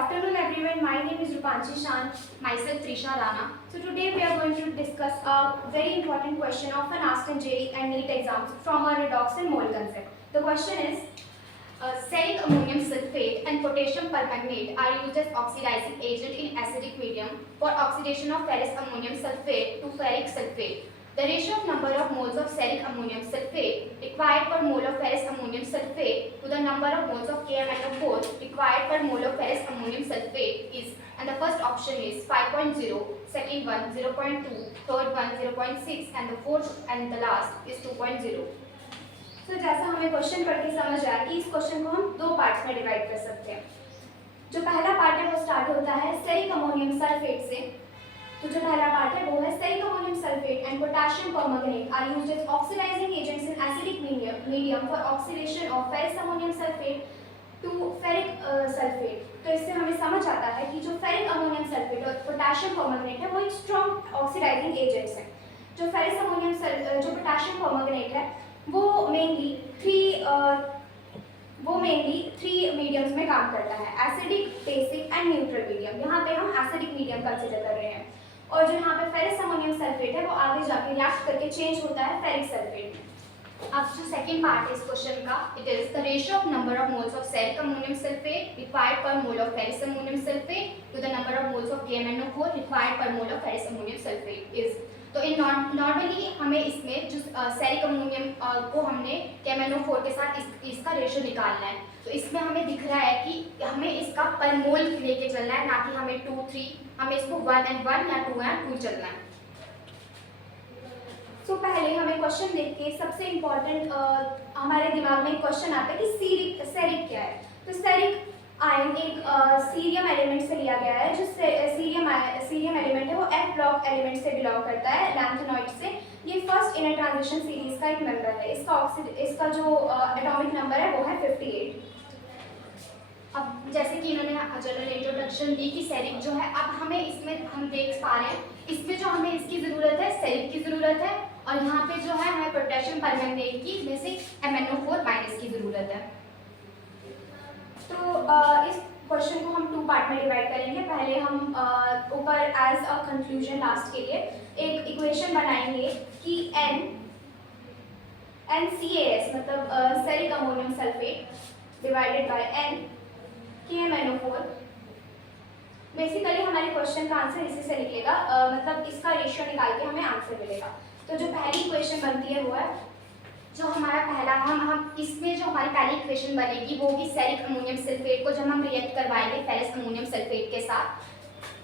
afternoon everyone, my name is Rupanchi Shan, myself Trisha Rana. So today we are going to discuss a very important question often asked in JEE and NEET exams from a redox and mole concept. The question is, ferric ammonium sulfate and potassium permanganate are used as oxidizing agent in acidic medium for oxidation of ferrous ammonium sulfate to ferric sulfate. The ratio of number of moles of ferric ammonium sulfate required per mole of ferrous ammonium sulfate to the number of moles of KMnO4 required per mole of ferrous ammonium sulfate is, and the first option is 5.0, second one 0.2, third one 0.6 and the fourth and the last is 2.0. तो जैसा हमें question पढ़ के समझ आया कि इस question को हम दो पार्ट्स में डिवाइड कर सकते हैं। जो पहला पार्ट है वो स्टार्ट होता है फेरिक अमोनियम सल्फेट से। तो जो पहला पार्ट है वो है ferric ammonium sulphate and potassium permanganate are used as oxidising agents in acidic medium for oxidation of ferrous ammonium sulphate to ferric sulphate. तो इससे हमें समझ आता है कि जो फेरिक अमोनियम सल्फेट और पोटेशियम परमैंगनेट है वो एक स्ट्रॉन्ग ऑक्सीडाइजिंग एजेंट्स हैं। जो फेरस अमोनियम जो पोटेशियम परमैंगनेट है वो मेनली थ्री मीडियम्स में काम करता है, acidic, basic and neutral medium. यहाँ पे हम एसिडिक मीडियम कंसिडर कर रहे हैं। और जो यहाँ पे फेरस अमोनियम सल्फेट है वो आगे जाके रिएक्ट करके चेंज होता है फेरिक सल्फेट में। अब जो सेकंड पार्ट है इस क्वेश्चन का, it is the ratio of number of moles of ferric ammonium sulphate required per mole of ferrous ammonium sulphate to the number of moles of KMnO4 required per mole of ferrous ammonium sulphate is. तो इन normally हमें इसमें जो ferric ammonium को हमने KMnO4 के साथ इसका रेशियो निकालना है। तो इसमें हमें दिख रहा है कि हमें इसका पर मोल लेके चलना है, ना कि हमें 2, 3, हमें इसको 1 and 1 या 2 and 2 चलना है। तो पहले हमें क्वेश्चन देख के सबसे इम्पोर्टेंट हमारे दिमाग में एक क्वेश्चन आता है कि सेरिक क्या है। तो सेरिक आयन एक सीरियम एलिमेंट से लिया गया है। जो सीरियम एलिमेंट है वो F ब्लॉक एलिमेंट से बिलोंग करता है, लैंथेनॉइड से। ये फर्स्ट इनर ट्रांजिशन सीरीज का एक मेंबर है। इसका जो एटॉमिक नंबर है वो है 58। अब जैसे कि इन्होंने जनरल इंट्रोडक्शन दी कि सेरिक जो है, अब हमें इसमें हम देख पा रहे हैं इसमें जो हमें इसकी ज़रूरत है सेरिक की ज़रूरत है, और यहाँ पे जो है हमें पोटेशियम परमैंगनेट की में से MnO4- की ज़रूरत है। तो इस क्वेश्चन को हम 2 पार्ट में डिवाइड करेंगे। पहले हम ऊपर एज अ कंक्लूजन लास्ट के लिए एक इक्वेशन बनाएंगे कि NCAS मतलब ferric ammonium sulphate divided by N KMnO4। Basically हमारे क्वेश्चन का आंसर इसी से निकलेगा, मतलब इसका रेशियो निकाल के हमें आंसर मिलेगा। तो जो पहली इक्वेशन बनती है वो है जो हमारा पहला हम इसमें जो हमारी पहली इक्वेशन बनेगी वो होगी फेरिक अमोनियम सल्फेट को जब हम रिएक्ट करवाएंगे फेरस अमोनियम सल्फेट के साथ।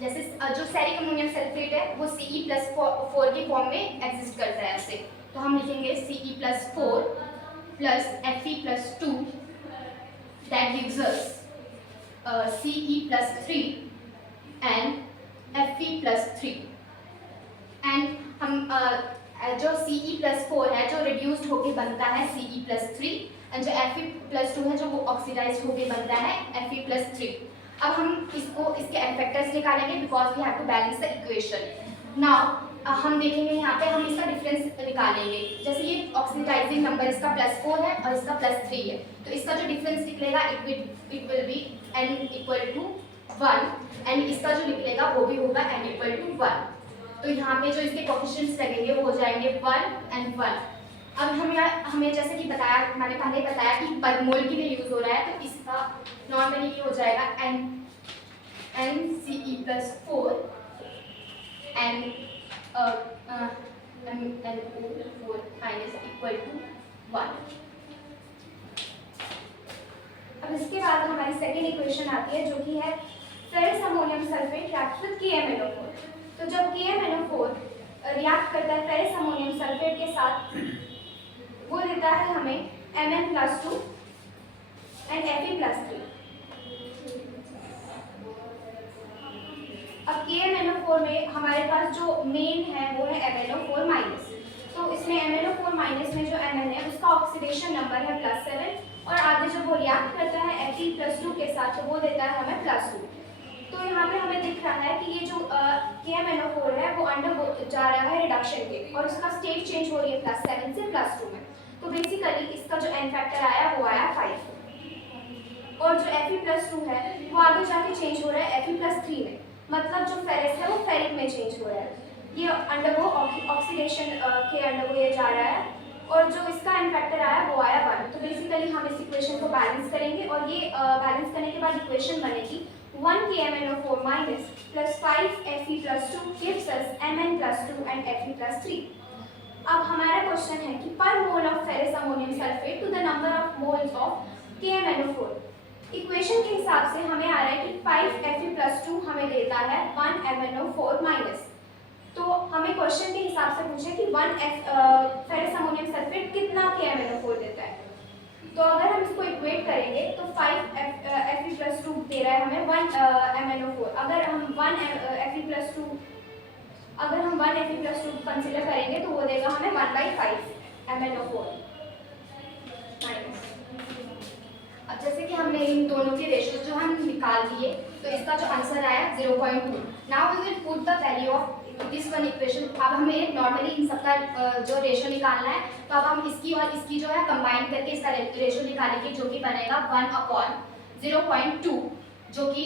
जैसे जो फेरिक अमोनियम सल्फेट है वो Ce+4 के फॉर्म में एग्जिस्ट करता है ऐसे। तो हम लिखेंगे Ce+4 plus Fe+2 that gives us Ce+3 and Fe+3 and हम जो Ce+4 है जो रिड्यूस्ड होके बनता है Ce+3 एंड जो Fe+2 है जो वो ऑक्सीडाइज्ड होके बनता है Fe+3। अब हम इसके फैक्टर्स निकालेंगे because we have to balance the equation. Now हम देखेंगे यहाँ पे हम इसका डिफरेंस निकालेंगे। जैसे ये ऑक्सीडाइजिंग नंबर इसका +4 है और इसका +3 है, तो इसका जो डिफरेंस निकलेगा it will be n=1 and इसका जो निकलेगा वो भी होगा n=1। तो यहाँ पे जो इसके कोफिशिएंट्स लगेंगे वो हो जाएंगे 1 and 1। अब हमें जैसे कि मैंने पहले बताया कि पर मोल के लिए यूज हो रहा है, तो इसका नॉर्मली ये हो जाएगा NCE+4 and MnO4- = 1। अब इसके बाद हमारी सेकेंड इक्वेशन आती है जो कि है ferrous ammonium sulphate react with KMnO4। तो जब KMnO4 रिएक्ट करता है फेरस अमोनियम सल्फेट के साथ वो देता है हमें Mn+2 एंड Fe+3। अब KMnO4 में हमारे पास जो मेन है वो है MnO4-। तो इसमें MnO4- में जो Mn है उसका ऑक्सीडेशन नंबर है +7 और आगे जब वो रिएक्ट करता है Fe+2 के साथ तो वो देता है हमें +2। तो यहाँ पे हमें दिख रहा है कि ये जो KMnO4 है वो अंडर जा रहा है रिडक्शन के और उसका स्टेट चेंज हो रही है +7 से +2 में। तो बेसिकली इसका जो n फैक्टर आया वो आया 5 और जो Fe+2 है वो आगे जाके जाके चेंज हो रहा है Fe+3 में, मतलब जो फेरस है वो फेरिक में चेंज हो रहा है। ये अंडरगो ऑक्सीडेशन के अंडरगो ये जा रहा है और जो इसका n फैक्टर आया वो आया 1। तो बेसिकली हम इस इक्वेशन को बैलेंस करेंगे और ये बैलेंस करने के बाद इक्वेशन बनेगी 1 KMnO4 minus plus 5 Fe+2 gives us Mn+2 and Fe+3। अब हमारा क्वेश्चन है कि per mole of ferrous ammonium sulphate to the number of moles of KMnO4। Equation के हिसाब से हमें आ रहा है कि 5 Fe+2 हमें देता है 1 MnO4 माइनस। तो हमें क्वेश्चन के हिसाब से पूछे कि 1 फेरस अमोनियम सल्फेट कितना KMnO4 देता है। तो अगर हम इसको इक्वेट करेंगे तो 5 Fe+2 दे रहा है हमें 1 MnO4। अगर हम 1 Fe+2 कंसिडर करेंगे तो वो देगा हमें 1/5 MnO4 माइनस। अब जैसे कि हमने इन दोनों के रेशियो जो हम निकाल दिए तो इसका जो आंसर आया 0.2। Now we will put the value of this one equation. अब हमें नॉर्मली इन सबका जो रेशियो निकालना है, तो अब हम इसकी और इसकी जो है कंबाइन करके इसका रेशियो निकालेंगे, जो कि बनेगा 1/0.2 जो कि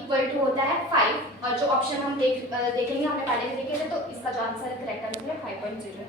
इक्वल टू होता है 5। और जो ऑप्शन हम देखेंगे, हमने पहले देखे थे, तो इसका जो आंसर करेक्ट आंसर है 5.0।